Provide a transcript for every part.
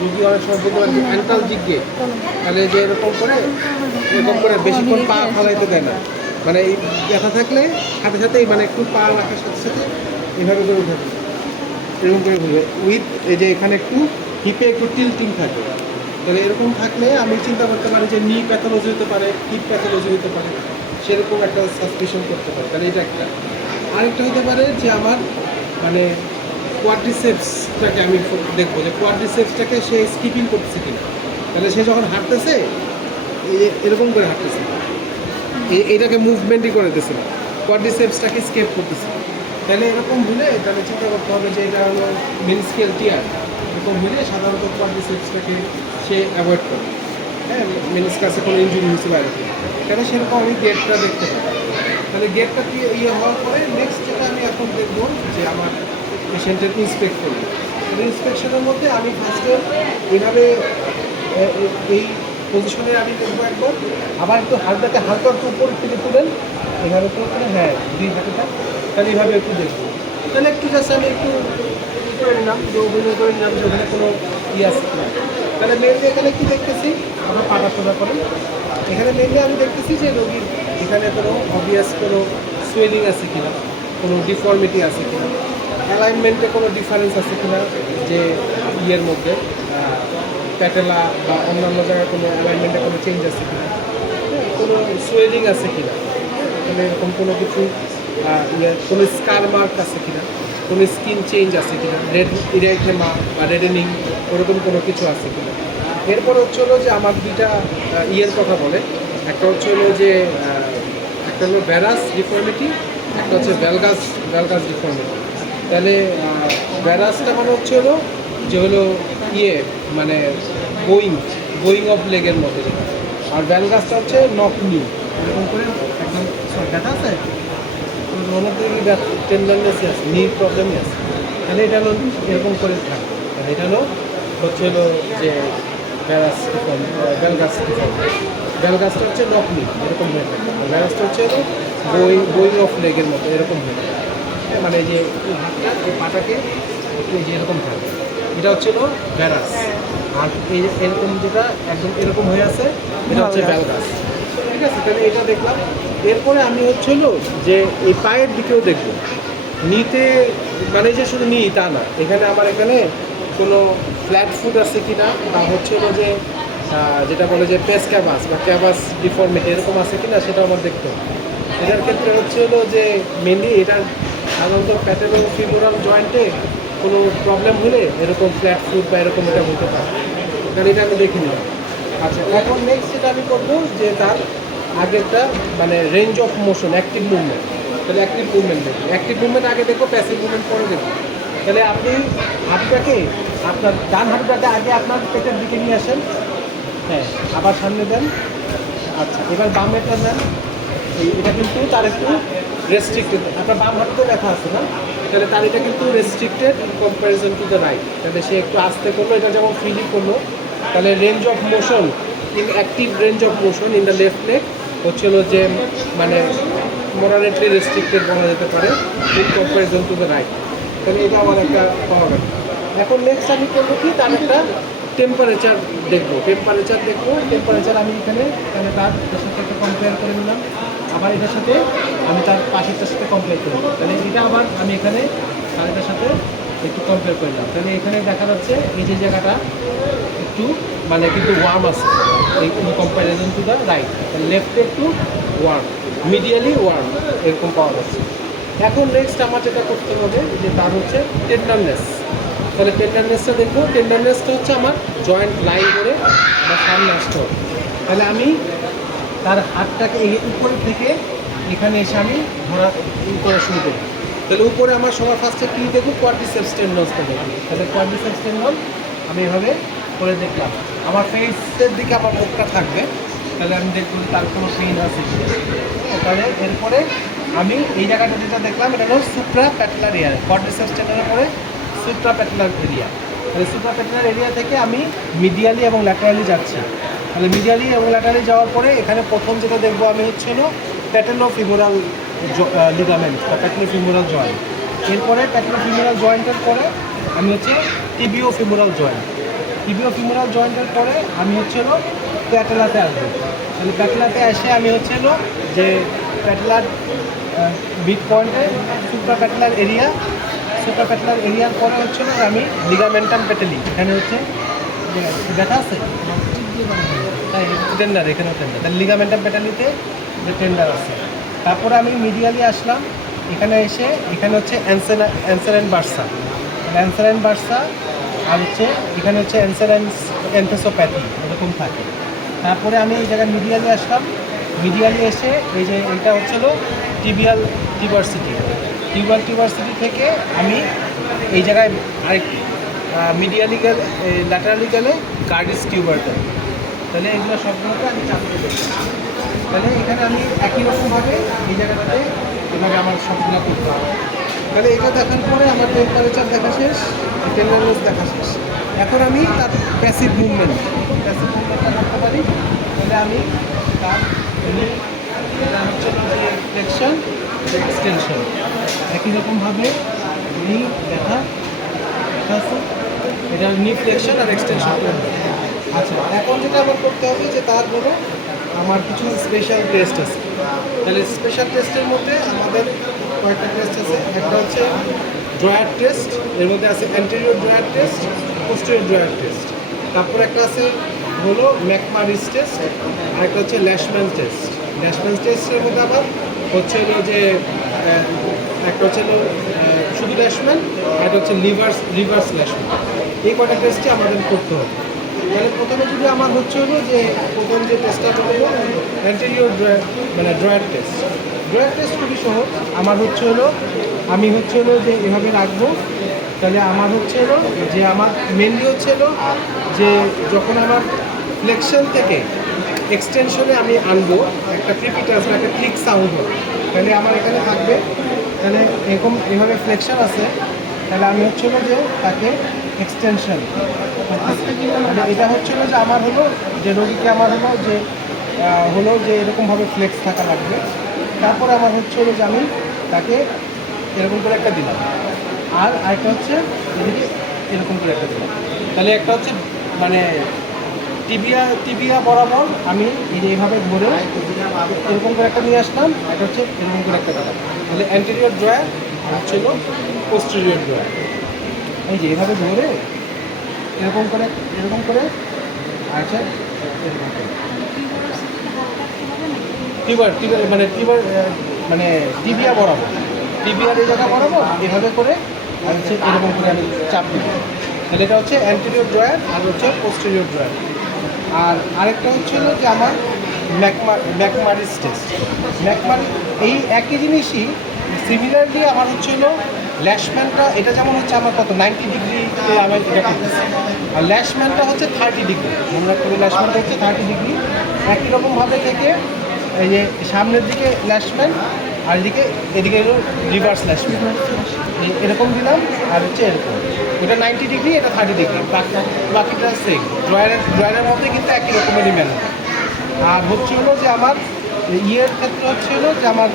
রুগী অনেক সময় বলতে পারে অ্যান্টালজিক গেট, তাহলে যে এরকম করে বেশিক্ষণ পা ফলাইতে দেয় না, মানে এই ব্যথা থাকলে সাথে সাথেই মানে একটু পা রাখার সাথে সাথে এভাবে করে উঠে এরকম করে ঘুরবে উইথ এই যে এখানে একটু হিপে একটু টিল্টিং থাকে। তাহলে এরকম থাকলে আমি চিন্তা করতে পারি যে নি প্যাথোলজি হতে পারে, হিপ প্যাথোলজি হতে পারে, সেরকম একটা সাসপিশন করতে পারে। তাহলে এটা একটা। আরেকটা হতে পারে যে আমার মানে কোয়াড্রিসেপসটাকে আমি দেখবো যে কোয়াড্রিসেপসটাকে সে স্কিপিং করতেছে কিনা। তাহলে সে যখন হাঁটতেছে এরকম করে হাঁটতেছে, এইটাকে মুভমেন্টই করে দিতেছে না, কোয়াড্রিসেপসটাকে স্কেপ করতেছে। তাহলে এরকম হলে তাহলে চিন্তা করতে হবে যে এটা হলো মেনিস্কিয়াল টিয়ার। এরকম হলে সাধারণত কোয়াড্রিসেপসটাকে সে অ্যাভয়েড করে, হ্যাঁ, মেনিসকাসে কোনো ইঞ্জুরি হয়েছে বাইরে থেকে। তাহলে সেরকম আমি গেটটা দেখতে পাই। তাহলে গেটটা কি হওয়ার পরে নেক্সট যেটা আমি এখন দেখবো যে আমার পেশেন্টের ইন্সপেক্ট করবো। ইন্সপেকশনের মধ্যে আমি ফার্স্টে এইভাবে এই পজিশনে আমি দেখবো একবার, আবার একটু হালকাকে হালকা একটু উপর থেকে তুলেন, এভাবে করে হ্যাঁ দুই হাতেটা, তাহলে এইভাবে একটু দেখবো। তাহলে একটু জাস্ট আমি একটু করে নিলাম যে অভিনয় করে নিলাম যে ওখানে কোনো আছে কিনা। তাহলে মেনলি এখানে কি দেখতেছি, আমরা পাটা সোজা করেন, এখানে মেনলি আমি দেখতেছি যে রোগীর এখানে কোনো অবভিয়াস কোনো সোয়েলিং আছে কিনা, কোনো ডিফর্মিটি আছে কিনা, অ্যালাইনমেন্টে কোনো ডিফারেন্স আছে কিনা, যে ইয়ের মধ্যে প্যাটেলা বা অন্যান্য জায়গায় কোনো অ্যালাইনমেন্টে কোনো চেঞ্জ আছে কিনা, কোনো সোয়েলিং আছে কিনা, মানে এরকম কোনো কিছু কোনো স্কার মার্ক আছে কিনা, কোনো স্কিন চেঞ্জ আছে কিনা, রেড ইরাইথেমা বা রেডেনিং ওরকম কোনো কিছু আছে কিনা। এরপর হচ্ছে হলো যে আমার দুইটা ইয়ের কথা বলে, একটা হচ্ছে হলো যে একটা হলো ভ্যারাস ডিফর্মিটি, একটা হচ্ছে ভ্যালগাস ডিফর্মিটি। তাহলে ভ্যারাসটা মানে হচ্ছে হলো যে হলো মানে গোয়িং অফ লেগের মতো যেটা, আর ভ্যালগাসটা হচ্ছে নক নি, এরকম করে একদম ব্যথা আছে মনের দিকে টেন্ডারনেসই আছে, নির প্রবলেমই আছে। তাহলে এটা হলো এরকম করে থাকবে। তাহলে এটা হচ্ছে হলো যে ভ্যালগাসটা হচ্ছে নকনি এরকম হয়ে থাকে, ভ্যারাসটা হচ্ছে হলো গোয়িং অফ লেগের মতো এরকম হয়ে থাকে, মানে যে হাতটা এই পাটাকে যে এরকম থাকে, এটা হচ্ছে হলো ভ্যারাস। আর এই এরকম যেটা একদম এরকম হয়ে আছে এটা হচ্ছে ভ্যালগাস। ঠিক আছে, তাহলে এটা দেখলাম। এরপরে আমি হচ্ছে হলো যে এই পায়ের দিকেও দেখবো, নিতে মানে যে শুধু নি তা না, এখানে আমার এখানে কোনো ফ্ল্যাট ফুট আছে কি না, বা হচ্ছে হলো যে যেটা বলে যে পেস ক্যাভাস বা ক্যাভাস ডিফর্মিটি এরকম আছে কি না, সেটা আমার দেখতে হবে। এটার ক্ষেত্রে হচ্ছে হলো যে মেনলি এটার সাধারণত প্যাটেলোফিমোরাল জয়েন্টে কোনো প্রবলেম হলে এরকম ফ্ল্যাট ফুট বা এরকম এটা হতে পারে, কারণ এটা আমি দেখে নিলাম। আচ্ছা, এখন নেক্সট যেটা আমি করবো যে তার আগেরটা মানে range of motion, active movement. তাহলে অ্যাক্টিভ মুভমেন্ট দেখবো, অ্যাক্টিভ মুভমেন্ট আগে দেখবো, প্যাসিভ মুভমেন্ট পরে দেখবো। তাহলে আপনি হাতটাকে আপনার ডান হাতটাকে আগে আপনার পেটের দিকে নিয়ে আসেন, হ্যাঁ, আবার সামনে দেন। আচ্ছা, এবার বাম হাতটা নেন, এটা কিন্তু তার একটু রেস্ট্রিক্টেড, আপনার বাম হাতে ব্যথা আছে না, তাহলে তার এটা কিন্তু restricted in comparison to the right. তাহলে সে একটু আস্তে করলো, এটা যেমন ফ্রিলি করলো। তাহলে range of motion in active range of motion in the left leg হচ্ছিল যে মানে মোডারেটলি রেস্ট্রিক্টেড বলা যেতে পারে in comparison to the right. তাহলে এটা আমার একটা পাওয়া গেল। এখন নেক্সট আমি করবো কি, তার একটা টেম্পারেচার দেখবো, টেম্পারেচার আমি এখানে তার সাথে একটা কম্পেয়ার করে নিলাম, আবার এটার সাথে আমি তার পাশেরটার সাথে কম্পেয়ার করে নিলাম। তাহলে এটা আবার আমি এখানে তার এটার সাথে একটু কম্পেয়ার করে নিলাম। তাহলে এখানে দেখা যাচ্ছে এই যে জায়গাটা একটু মানে কিন্তু ওয়ার্ম আছে এই কম্প্যারিজন টু দ্য রাইট, লেফটে একটু ওয়ার্ম, মিডিয়ালি ওয়ার্ম এরকম পাওয়া যাচ্ছে। এখন নেক্সট আমার যেটা করতে হবে যে তার হচ্ছে টেন্ডারনেস। তাহলে টেন্ডারনেসটা দেখবো, টেন্ডারনেসটা হচ্ছে আমার জয়েন্ট লাইন করে আমার সামনে আসতে হবে। তাহলে আমি তার হাতটাকে এই উপরে থেকে এখানে এসে আমি ধরা করে শুরু করি। তাহলে উপরে আমার সবার ফার্স্টে কী দেখবো, কোয়াড্রিসেপস টেন্ডনসটা দেখবো। তাহলে কোয়াড্রিসেপস টেন্ডন আমি এভাবে করে দেখলাম, আমার ফেসের দিকে আমার মুখটা থাকবে। তাহলে আমি দেখবো তার কোনো পেইন আছে কিনা। তাহলে এরপরে আমি এই জায়গাটা যেটা দেখলাম এটা হলো সুপ্রা প্যাটেলার এরিয়া, কোয়াড্রিসেপস টেন্ডনের পরে সুপ্রা প্যাটেলার এরিয়া। তাহলে সুপ্রা প্যাটেলার এরিয়া থেকে আমি মিডিয়ালি এবং ল্যাটারালি যাচ্ছি। তাহলে মিডিয়ালি এবং ল্যাটারালি যাওয়ার পরে এখানে প্রথম যেটা দেখবো আমি হচ্ছে হলো প্যাটেলোফিমোরাল লিগামেন্ট বা প্যাটেলোফিমোরাল জয়েন্ট। এরপরে প্যাটেলোফিমোরাল জয়েন্টের পরে আমি হচ্ছে টিবিওফিমোরাল জয়েন্ট। টিবিও ফিমোরাল জয়েন্টের পরে আমি হচ্ছে হলো প্যাটেলাতে আসবো। তাহলে প্যাটেলাতে এসে আমি হচ্ছে হলো যে প্যাটেলার বিট পয়েন্টে সুপ্রা প্যাটেলার এরিয়ার পরে হচ্ছে হলো আমি লিগামেন্টাম পেটেলি, এখানে হচ্ছে যে দেখা আছে তাই টেন্ডার, এখানেও টেন্ডার, তাহলে লিগামেন্টাম পেটালিতে যে টেন্ডার আছে। তারপরে আমি মিডিয়ালি আসলাম, এখানে এসে এখানে হচ্ছে অ্যান্সার অ্যান্ড বার্সা আর হচ্ছে এখানে হচ্ছে এনথেসোপ্যাথি এরকম থাকে। তারপরে আমি এই জায়গায় মিডিয়ালি আসলাম, মিডিয়ালি এসে এই যে এটা হচ্ছিল টিবিয়াল টিউবারসিটি থেকে আমি এই জায়গায় আরেক মিডিয়ালি গেলে ল্যাটারালি গেলে কার্ডিস টিউবারটা, তাহলে এগুলো সবগুলোকে আমি চাপিয়ে দেবো। তাহলে এখানে আমি একই রকমভাবে এই জায়গাটাতে এভাবে আমার সবগুলো করতে হবে। তাহলে এটা দেখার পরে আমার টেম্পারেচার দেখা শেষ, টেন্ডারনেস দেখা শেষ। এখন আমি তার প্যাসিভ মুভমেন্টটা করতে পারি। তাহলে আমি তার এটা হচ্ছে যে ফ্লেকশন, এক্সটেনশন একই রকমভাবে নি দেখা আছে, এটা নি ফ্লেকশন আর এক্সটেনশন। আচ্ছা, এখন যেটা আমার করতে হবে যে তারপরে আমার কিছু স্পেশাল টেস্ট আছে। তাহলে স্পেশাল টেস্টের মধ্যে আমাদের কয়েকটা টেস্ট আছে। একটা হচ্ছে ড্রয়ার টেস্ট, এর মধ্যে আছে anterior drawer test, posterior drawer test. তারপর একটা আছে হলো ম্যাকমারিস টেস্ট, আর একটা হচ্ছে ল্যাশম্যান টেস্টের মধ্যে আবার হচ্ছে হলো যে একটা হচ্ছে হলো শুধু ল্যাশম্যান, আর একটা হচ্ছে রিভার্স ল্যাশম্যান। এই কটা টেস্টই আমাদের করতে হবে। তাহলে প্রথমে যদি আমার হচ্ছে হলো যে প্রথম যে টেস্টটা হলো অ্যান্টেরিয়র ড্রয়ার টেস্ট খুবই সহজ। আমার হচ্ছে হলো আমি হচ্ছে হলো যে এভাবে রাখবো। তাহলে আমার হচ্ছে হলো যে আমার মেনলি হচ্ছে হলো যে যখন আমার ফ্লেকশন থেকে এক্সটেনশনে আমি আনবো একটা ক্রিপিটাস বা একটা ক্লিক সাউন্ড হবে, তাহলে আমার এখানে থাকবে। তাহলে এরকম এভাবে ফ্লেকশন আছে, তাহলে আমি হচ্ছে হলো যে তাকে এক্সটেনশন, মানে এটা হচ্ছে হলো যে আমার হলো যে রোগীকে আমার হলো যে এরকমভাবে ফ্লেক্স থাকা লাগবে। তারপরে আমার হচ্ছে হলো যে আমি তাকে এরকম করে একটা দিলাম, আর আরেকটা হচ্ছে এদিকে এরকম করে একটা দিলাম। তাহলে একটা হচ্ছে মানে টিবিয়া বরাবর আমি এই যে এইভাবে ধরে এরকম করে একটা নিয়ে আসলাম, একটা হচ্ছে এরকম করে একটা দিলাম। তাহলে অ্যান্টেরিয়র ড্রয়ার আর হচ্ছে হলো পোস্টেরিয়র ড্রয়ার, এই যে এইভাবে ধরে এরকম করে আচ্ছা এরকম করে মানে টিবিয়া বরাবর, টিবিয়ার এই জায়গা বরাবর এভাবে করে আর হচ্ছে এরকম করে আমি চাপ দিব। তাহলে এটা হচ্ছে অ্যান্টেরিয়র ড্রয়ার আর হচ্ছে পোস্টেরিয়র ড্রয়ার। আর আরেকটা হচ্ছে হলো যে আমার ম্যাকমারিস টেস্ট। এই একই জিনিসই সিমিলারলি আমার হচ্ছে হলো ল্যাশম্যানটা, এটা যেমন হচ্ছে আমার কত 90 ডিগ্রিতে আমি এটা করতেছি, আর ল্যাশম্যানটা হচ্ছে 30 ডিগ্রি। মনে রাখতে হবে ল্যাশম্যানটা হচ্ছে 30 ডিগ্রি। একই রকমভাবে থেকে এই যে সামনের দিকে ল্যাশম্যান আর এদিকে হলো রিভার্স ল্যাশম্যান, এরকম দিলাম। আর হচ্ছে এরকম, এটা 90 ডিগ্রি, এটা 30 ডিগ্রি, বাকিটা সেম ড্রয়ারের মধ্যে কিন্তু একই রকমেরই ম্যানার। আর হচ্ছে হলো যে আমার ইয়ের ক্ষেত্রে হচ্ছে হলো যে আমার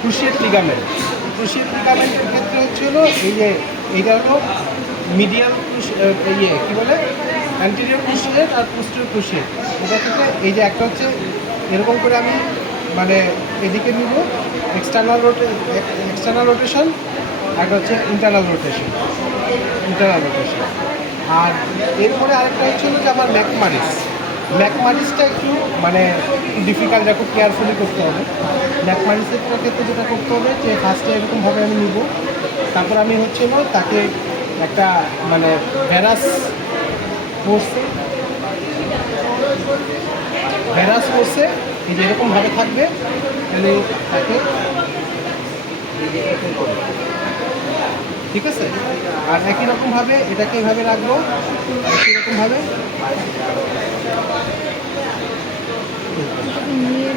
ক্রুশিয়েট লিগামেন্টের ক্ষেত্রে হচ্ছে হলো এই যে এইটা হলো মিডিয়াল কী বলে অ্যান্টেরিয়র ক্রুশিয়েট আর পোস্টেরিয়র ক্রুশিয়েট। এটা থেকে এই যে একটা হচ্ছে এরকম করে আমি মানে এদিকে নিব এক্সটার্নাল রোটেশন, একটা হচ্ছে ইন্টারনাল রোটেশন। আর এরপরে আরেকটা হচ্ছে হলো যে আমার ম্যাকমারিসটা একটু মানে ডিফিকাল্ট, খুব কেয়ারফুলি করতে হবে। ম্যাকমারিসের ক্ষেত্রে যেটা করতে হবে যে ফার্স্টে এরকমভাবে আমি নিব, তারপর আমি হচ্ছে হলো তাকে একটা মানে ভ্যারাস ফোর্সে এই যে এরকমভাবে থাকবে, তাহলে তাকে ঠিক আছে। আর একই রকমভাবে এটাকে এইভাবে রাখবো, একই রকমভাবে।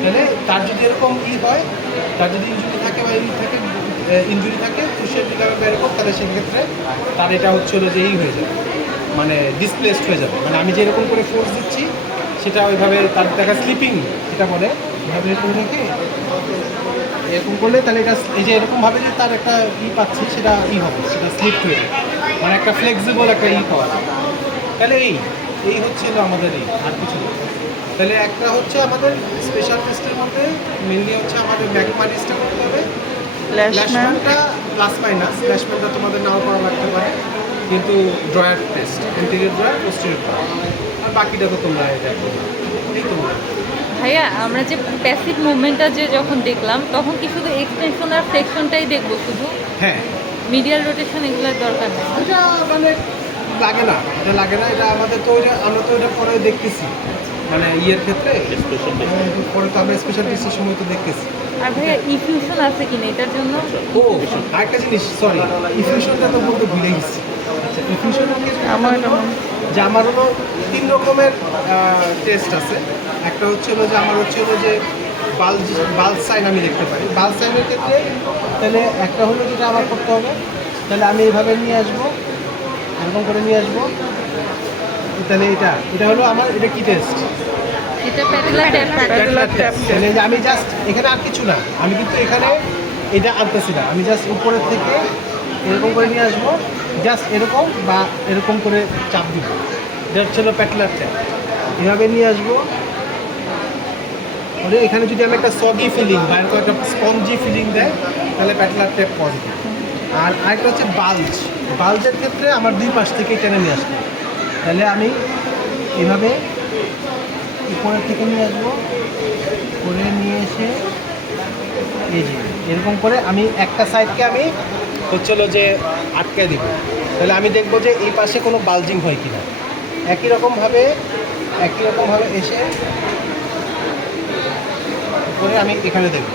তাহলে তার যদি এরকম হয়, তার যদি ইনজুরি থাকে বা ইনজুরি থাকে ক্রুশিয়েট লিগামেন্ট এরকম, তাহলে সেক্ষেত্রে তার এটা হচ্ছে হলো যে হয়ে যাবে, মানে ডিসপ্লেসড হয়ে যাবে। মানে আমি যেরকম করে ফোর্স দিচ্ছি সেটা ওইভাবে তার দেখা স্লিপিং যেটা বলে, এভাবে এরকম রেখে এরকম করলে তাহলে এটা এই যে এরকমভাবে যে তার একটা পাচ্ছি সেটা হবে, সেটা স্লিপ হয়ে যাবে, মানে একটা ফ্লেক্সিবল একটা পাওয়া। তাহলে এই হচ্ছে হলো আমাদের এই আর কিছু না। তাহলে একটা হচ্ছে আমাদের স্পেশাল টেস্টের মধ্যে মেনলি হচ্ছে আমাদের ম্যাকমানিসটা করতে হবে, ল্যাশম্যানটা প্লাস মাইনাস, ল্যাশম্যানটা তোমাদের নাও করা লাগতে পারে, কিন্তু drawer test anterior drawer posterior drawer, আর বাকিটা তো তোমরা দেখো। এই তো ভাইয়া আমরা যে প্যাসিভ মুভমেন্টটা যে যখন দেখলাম তখন কি শুধু এক্সটেনশন আর ফ্লেকশনটাই দেখবো শুধু, হ্যাঁ, মিডিয়াল রোটেশন এগুলোর দরকার নেই? এটা মানে লাগে না, এটা লাগে না, এটা আমাদের তো ওইটা আমরা তো এটা পরে দেখতেছি, মানে ইয়ের ক্ষেত্রে পরে তো আমরা স্পেশাল টেস্টের সময় তো দেখতেছি। আর ভাইয়া ইফিউশন আছে কিনা এটার জন্য? ও আরেকটা জিনিস, সরি, ইফিউশনটা তো বলতে ভুলে গেছি। আচ্ছা, ইফিউশনের ক্ষেত্রে যে আমার হলো 3 রকমের টেস্ট আছে। একটা হচ্ছে হলো যে আমার হচ্ছে হলো যে বাল্ব সাইন আমি দেখতে পারি। বাল্ব সাইনের ক্ষেত্রে তাহলে একটা হলো যেটা আমার করতে হবে, তাহলে আমি এইভাবে নিয়ে আসবো, এরকম করে নিয়ে আসবো। তাহলে এটা হলো আমার, এটা কি টেস্ট? এটা প্যাটেলার ট্যাপ। তাহলে যে আমি জাস্ট এখানে আর কিছু না, আমি কিন্তু এখানে এটা আনতেছি না, আমি জাস্ট উপরের থেকে এরকম করে নিয়ে আসবো, জাস্ট এরকম বা এরকম করে চাপ দিব, এটা হচ্ছে প্যাটেলার ট্যাপ। এভাবে নিয়ে আসবো, মানে এখানে যদি আমি একটা সগি ফিলিং বা এরকম একটা স্পঞ্জি ফিলিং দেয় তাহলে প্যাটেলার ট্যাপ পজিটিভ। আর আরেকটা হচ্ছে বাল্জের ক্ষেত্রে আমার দুই পাশ থেকেই টেনে নিয়ে আসতে হবে। তাহলে আমি এভাবে উপরের থেকে নিয়ে আসবো, করে নিয়ে এসে এই যে এরকম করে আমি একটা সাইডকে আমি হচ্ছিল যে আটকে দিব। তাহলে আমি দেখবো যে এই পাশে কোনো বালজিং হয় কিনা। একই রকমভাবে এসে করে আমি এখানে দেখব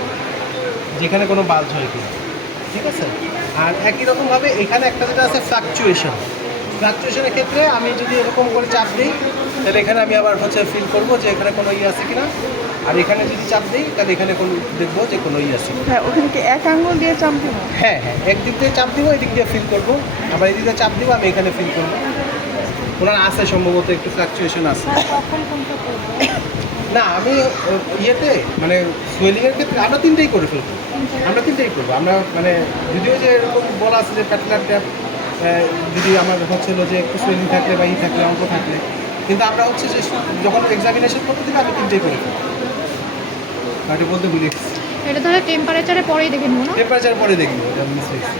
যেখানে কোনো বাল্জ হয় কিনা, ঠিক আছে। আর একই রকমভাবে এখানে একটা যেটা আছে ফ্লাকচুয়েশনের ক্ষেত্রে আমি যদি এরকম করে চাপ দিই তাহলে এখানে আমি আবার হচ্ছে ফিল করবো যে এখানে কোনো ইয়ে আছে কিনা। আর এখানে যদি চাপ দিই তাহলে এখানে কোনো দেখবো যে কোনো ইয়ে আছে। হ্যাঁ, ওখানে কি এক আঙ্গুল দিয়ে চাপ দিব? হ্যাঁ, একদিক দিয়ে চাপ দিব, এদিক দিয়ে ফিল করবো, আবার এদিক দিয়ে চাপ দিব, আমি এখানে ফিল করবো। ওনার আছে সম্ভবত একটু ফ্লাকচুয়েশন আছে। কখন কোনটা করবো? না, আমি ইয়েতে মানে সোয়েলিংয়ের ক্ষেত্রে আমরা তিনটেই করে ফেলবো, আমরা মানে যদিও যে এরকম বলা আছে যে প্যাটেলার ট্যাপ যদি আমার হচ্ছে যে একটু সোয়েলিং থাকলে বা থাকলে অঙ্ক থাকলে, কিন্তু আমরা হচ্ছে যে যখন এক্সামিনেশন করতে দিকে আমি তিনটেই করে ফেলবো। এটা বলতে ভুলে গেছি। এটা তাহলে টেম্পারেচারে পরেই দেখে নেবো না? টেম্পারেচার পরে দেখবো, এটা মিস হয়েছে।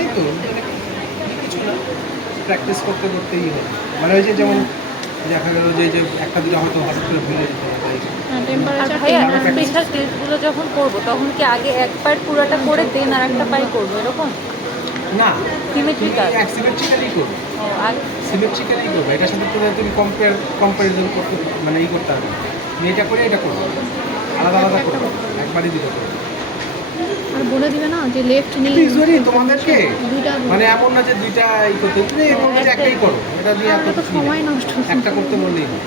এই তো মানে কিছু না, প্র্যাকটিস করতে করতেই হবে। মানে ওই যে যেমন দেখা গেল যে একটা দুটো হয়তো হঠাৎ করে ভুলে যেতে হবে। হ্যাঁ, আর টেম্পারেচার ভাইয়া স্পেশাল টেস্টগুলো যখন করবো তখন কি আগে এক পার্ট পুরোটা করে দেন আর একটা পাই করবো এরকম? না, সিমেট্রিক্যাল? সিমেট্রিক্যালি করবে, ও আগে সিমেট্রিক্যালি করবে। এটার সাথে তুমি কম্পারিজন করতে মানে করতে হবে। তুমি এটা করে এটা করবে, আলাদা আলাদা করবে, একবারই দুটো করবে। আর বলে দিবে না যে লেফট নি তোমাদেরকে দুইটা মানে এমন না যে দুইটা করতে, তুমি একটাই করো, এটা দিয়ে তো সময় নষ্ট একটা করতে বললেই না।